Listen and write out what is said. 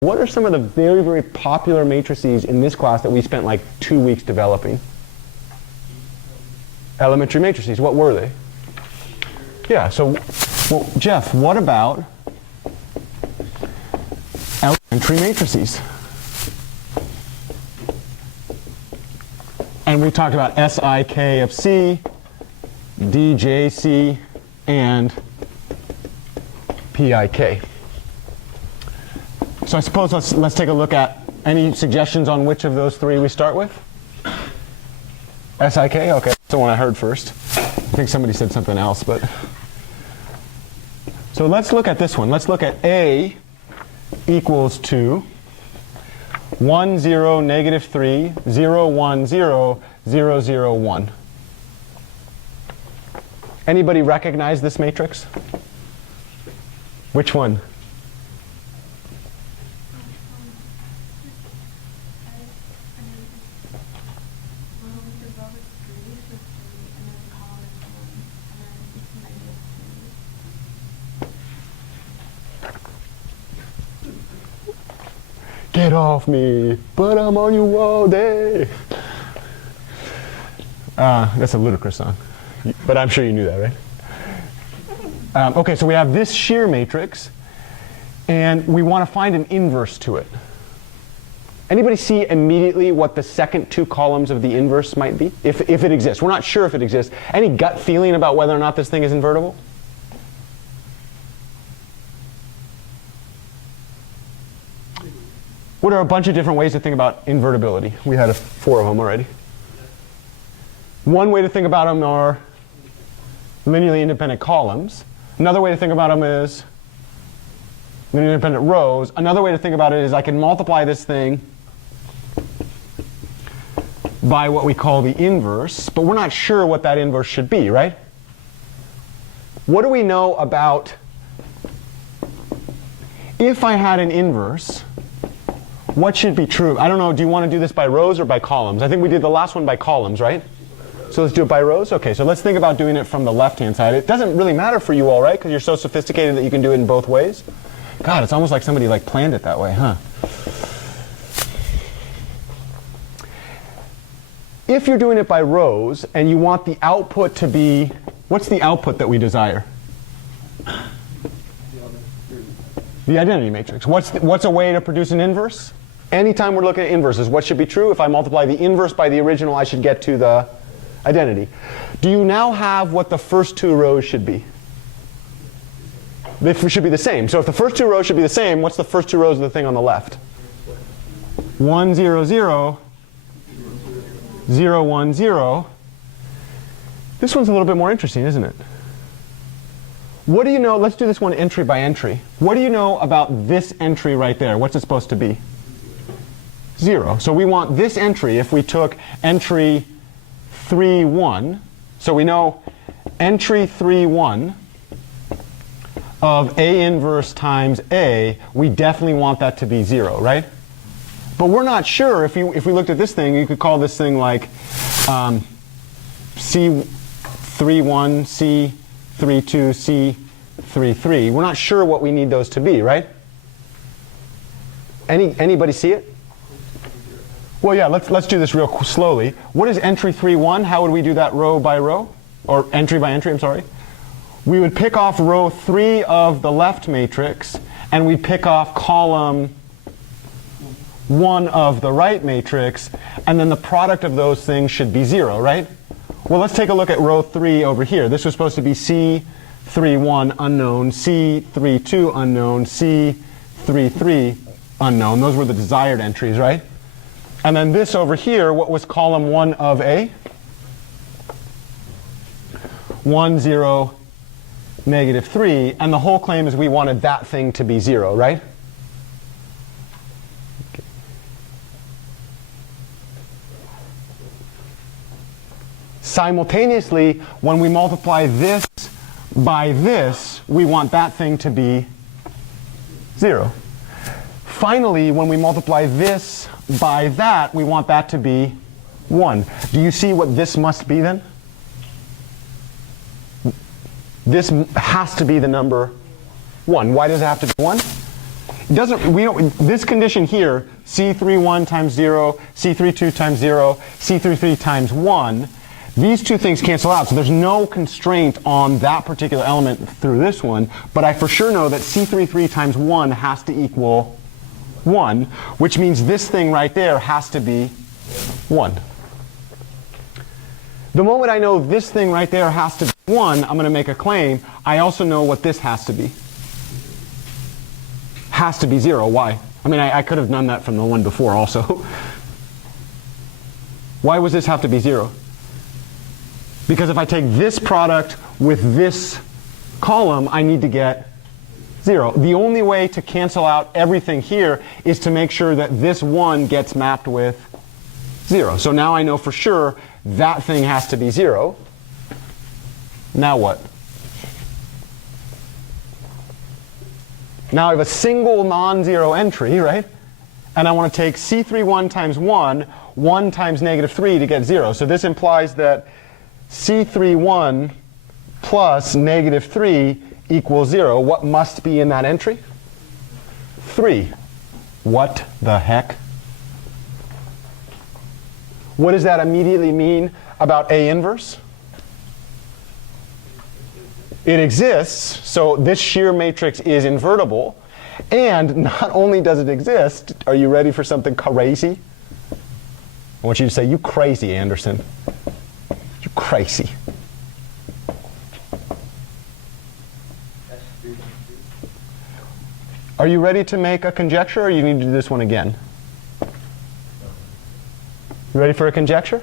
What are some of the very, very popular matrices in this class that we spent like 2 weeks developing? Elementary matrices. What were they? Yeah, so, well, Jeff, what about elementary matrices? And we talked about SIK of C, DJC, and PIK. So I suppose let's take a look at any suggestions on which of those three we start with? SIK? Okay, that's the one I heard first. I think somebody said something else, but. So let's look at this one. Let's look at A equals to 1, 0, negative 3, 0, 1, 0, 0, 0, 1. Anybody recognize this matrix? Which one? Get off me, but I'm on you all day. That's a ludicrous song, but I'm sure you knew that, right? Okay, so we have this shear matrix, and we want to find an inverse to it. Anybody see immediately what the second two columns of the inverse might be? If it exists. We're not sure if it exists. Any gut feeling about whether or not this thing is invertible? What are a bunch of different ways to think about invertibility? We had 4 of them already. One way to think about them are linearly independent columns. Another way to think about them is linearly independent rows. Another way to think about it is I can multiply this thing by what we call the inverse, but we're not sure what that inverse should be, right? What do we know about if I had an inverse? What should be true? I don't know, do you want to do this by rows or by columns? I think we did the last one by columns, right? So let's do it by rows? Okay, so let's think about doing it from the left-hand side. It doesn't really matter for you all, right? Because you're so sophisticated that you can do it in both ways. God, it's almost like somebody like planned it that way, huh? If you're doing it by rows and you want the output to be, what's the output that we desire? The identity matrix. What's a way to produce an inverse? Anytime we're looking at inverses, what should be true? If I multiply the inverse by the original, I should get to the identity. Do you now have what the first 2 rows should be? They should be the same. So if the first 2 rows should be the same, what's the first 2 rows of the thing on the left? 1, 0, 0, 0, 1, 0. This one's a little bit more interesting, isn't it? What do you know? Let's do this one entry by entry. What do you know about this entry right there? What's it supposed to be? 0. So we want this entry, if we took entry 3, 1. So we know entry 3, 1 of A inverse times A, we definitely want that to be 0, right? But we're not sure. If we looked at this thing, you could call this thing like C 3, 1, C 3, 2, C 3, 3. We're not sure what we need those to be, right? Anybody see it? Well, yeah, let's do this real slowly. What is entry 3, 1? How would we do that row by row? Or entry by entry, I'm sorry. We would pick off row 3 of the left matrix, and we'd pick off column 1 of the right matrix, and then the product of those things should be 0, right? Well, let's take a look at row 3 over here. This was supposed to be C 3, 1 unknown, C 3, 2 unknown, C 3, 3 unknown. Those were the desired entries, right? And then this over here, what was column 1 of A? 1, 0, negative 3. And the whole claim is we wanted that thing to be 0, right? Okay. Simultaneously, when we multiply this by this, we want that thing to be 0. Finally, when we multiply this by that, we want that to be 1. Do you see what this must be then? This has to be the number 1. Why does it have to be 1? It doesn't, we don't, this condition here, C31 times 0, C32 times 0, C33 times 1, these two things cancel out, so there's no constraint on that particular element through this one, but I for sure know that C33 times 1 has to equal 1, which means this thing right there has to be 1. The moment I know this thing right there has to be 1, I'm going to make a claim. I also know what this has to be. Has to be 0. Why? I mean, I could have done that from the one before also. Why does this have to be 0? Because if I take this product with this column, I need to get 0. The only way to cancel out everything here is to make sure that this 1 gets mapped with 0. So now I know for sure that thing has to be 0. Now what? Now I have a single non-zero entry, right? And I want to take C31 times 1, 1 times negative 3 to get 0. So this implies that C31 plus negative 3 equals 0. What must be in that entry? 3. What the heck? What does that immediately mean about A inverse? It exists, so this shear matrix is invertible. And not only does it exist, are you ready for something crazy? I want you to say, "You crazy, Anderson. You crazy." Are you ready to make a conjecture, or you need to do this one again? You ready for a conjecture?